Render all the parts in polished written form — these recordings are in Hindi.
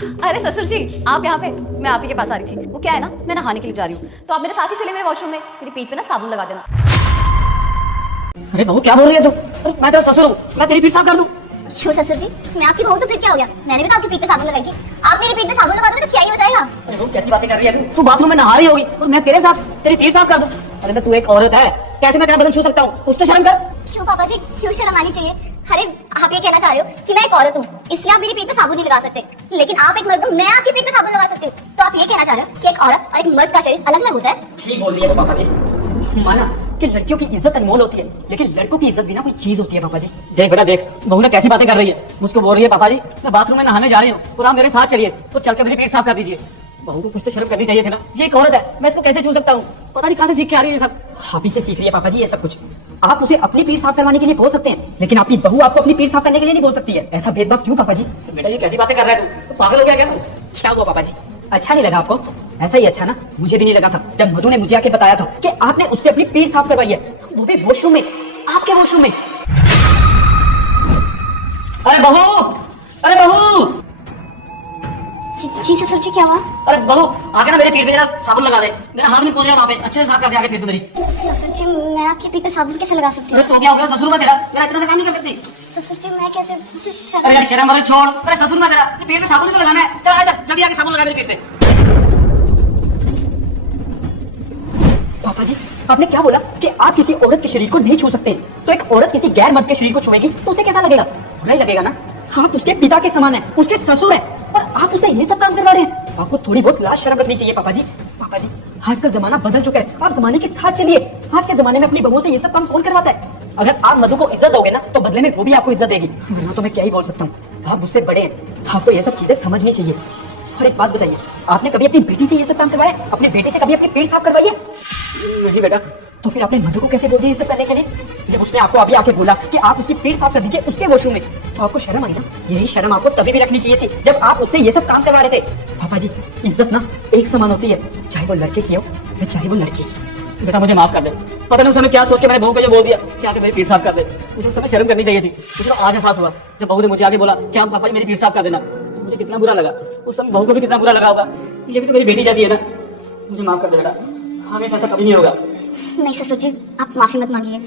अरे ससुर जी, आप यहाँ पे? मैं आप ही के पास आ रही थी। वो क्या है ना, मैं नहाने के लिए जा रही हूँ, तो आप मेरे साथ ही चले मेरे वॉशरूम में। मेरी पीठ पे ना साबुन लगा देना। अरे बहू क्या बोल रही है तू? अरे मैं तेरा ससुर हूँ, मैं तेरी पीठ साफ कर दूँ? क्यों ससुर जी, मैं आपकी बहू तो फिर क्या हो गया? मैंने भी तो आपकी पीठ पे साबुन लगाई थी। आप मेरी पीठ पे साबुन लगा दोगे तो क्या ही हो जाएगा? अरे बहू कैसी बातें कर रही है तू? तू बाथरूम में नहा रही होगी और मैं तेरे साथ तेरी पीठ साफ कर दूँ? अरे तू एक औरत है, कैसे मैं तेरा बदन छू सकता हूँ? कुछ तो शर्म कर। क्यों पापा जी, क्यों शर्म आनी चाहिए? अरे आप ये कहना चाह रहे हो कि मैं एक औरत हूँ, इसलिए आप मेरी पीठ पे साबुन नहीं लगा सकते, लेकिन आप एक मर्द हो, मैं आपकी पीठ पे साबुन लगा सकती हूँ। तो आप ये कहना चाह रहे हो कि एक औरत और एक मर्द का शरीर अलग अलग होता है? ठीक बोल रही है पापा जी। माना कि लड़कियों की इज्जत अनमोल होती है, लेकिन लड़कों की इज्जत भी ना कोई चीज होती है पापा जी। देख बेटा देख, बहू ना कैसी बातें कर रही है। मुझको बोल रही है पापा जी मैं बाथरूम में नहाने जा रही हूँ और आप मेरे साथ चलिए, तो चलकर मेरी पेट साफ कर दीजिए। बहू को कुछ तो शर्म करनी चाहिए थी ना। ये एक औरत है, मैं इसको कैसे छू सकता हूँ? पता नहीं कहाँ से सीख के आ रही है सब। आप ही से सीख रही है पापा जी ये सब कुछ। आप उसे अपनी पीठ साफ करवाने के लिए बोल सकते हैं, लेकिन आपकी बहू आपको अपनी पीठ साफ करने के लिए नहीं बोल सकती है। ऐसा भेदभाव क्यों पापा जी? बेटा ये कैसी बातें कर रहा है तू? पागल हो गया क्या तू? क्या हुआ पापा जी, अच्छा नहीं लगा आपको? ऐसा ही अच्छा ना, मुझे भी नहीं लगा था जब मधु ने मुझे आके बताया था कि आपने उससे अपनी पीठ साफ करवाई है, वो भी वॉशरूम में, आपके वॉशरूम में। अरे बहू, अरे बहू! जी ससुर जी, क्या हुआ? अरे बहू आके ना मेरे पीठ पे जरा साबुन लगा दे, मेरा हाथ नहीं पहुंच रहा वहाँ पे, अच्छे से साफ कर दे आगे पीठ मेरी। ससुर जी, मैं आपकी पीठ पे साबुन कैसे लगा सकती हूँ? अरे तो क्या हो गया ससुर में तेरा? मेरा इतना सा काम नहीं कर सकती? ससुर जी मैं कैसे, मुझे अरे यार शर्म। शर्म वाले छोड़। अरे ससुर में तेरा पीठ पे साबुन ही तो लगाना है। चल इधर जल्दी आके साबुन लगा मेरे पीठ पे। पापा जी आपने क्या बोला कि आप किसी औरत के शरीर को नहीं छू सकते? तो एक औरत किसी गैर मर्द के शरीर को छुएगी तो उसे कैसा लगेगा? बुरा ही लगेगा ना। आप उसके पिता के समान है, उसके ससुर है, और आप उसे ये सब काम करवा रहे हैं। आपको थोड़ी बहुत लाज शर्म रखनी चाहिए पापा जी। पापा जी आजकल जमाना बदल चुका है, आप जमाने के साथ चलिए। आज के जमाने में अपनी बहू से ये सब काम कौन करवाता है? अगर आप मधु को इज्जत दोगे ना तो बदले में वो भी आपको इज्जत देगी। वरना तो मैं क्या ही बोल सकता हूँ, आप मुझसे बड़े हैं, आपको ये सब चीजें समझनी चाहिए। और एक बात बताइए, आपने कभी अपनी बेटी से ये सब काम करवाया? अपने बेटे से कभी अपनी पेट साफ करवाई है? नहीं बेटा। तो फिर आपने मधु को कैसे बोल दिया ये सब करने के लिए? जब उसने आपको अभी आके बोला कि आप उसकी पेट साफ कर दीजिए उसके वॉशरूम में, तो आपको शर्म आई ना? यही शर्म आपको तभी भी रखनी चाहिए थी जब आप उससे ये सब काम करवा रहे थे। पापा जी इज्जत ना एक समान होती है, चाहे वो लड़के की हो या चाहे वो लड़की की। बेटा मुझे माफ कर दे, पता नहीं उस समय क्या सोच के मैंने बहू को ये बोल दिया कि आके मेरी पीठ साफ कर दे। मुझे उस समय शर्म करनी चाहिए थी। मुझे तो आज एहसास हुआ जब बहू ने मुझे आगे बोला कि आप पापा जी मेरी पीठ साफ कर देना, तो मुझे कितना बुरा लगा। उस समय बहू को भी कितना बुरा लगा होगा। ये भी तो मेरी बेटी जैसी है ना। मुझे माफ कर दे बेटा, आगे ऐसा कभी नहीं होगा। नहीं ससुर जी, आप माफी मत मांगिए।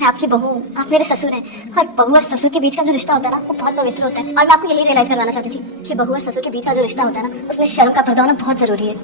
मैं आपकी बहू हूँ, आप मेरे ससुर हैं, और बहू और ससुर के बीच का जो रिश्ता होता है ना वो बहुत पवित्र होता है। और मैं आपको यही रियलाइज करवाना चाहती थी कि बहू और ससुर के बीच का जो रिश्ता होता है ना उसमें शर्म का पर्दा होना बहुत जरूरी है।